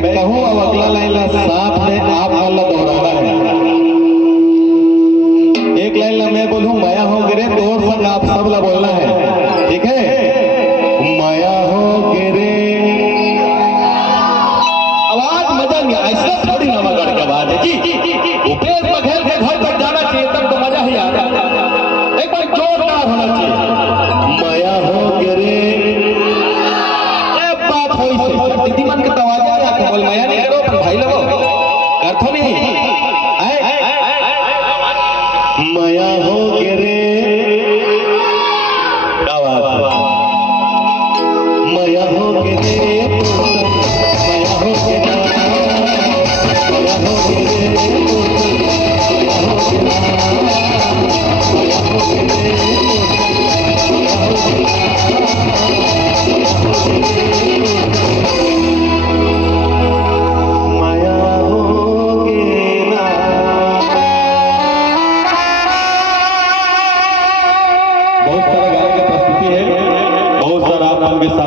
मैं कहूँ अब अगला लाइन साथ में आप मतलब दोहराना है। एक लाइन मैं बोलूं माया हो गिरे तो संग आप सब ला बोलना है, ठीक है? माया हो गिरे, आवाज मजा नहीं, ऐसा थोड़ी ना मगर के आवाज है जी। उपेश बघेल के घर तक जाना चाहिए तब तो मजा ही आता, एक बार जोरदार होना चाहिए। माया हो गिरे बात हो दीदी मन के तवाजा बोल माया नहीं करो भाई लोगो, अर्थ नहीं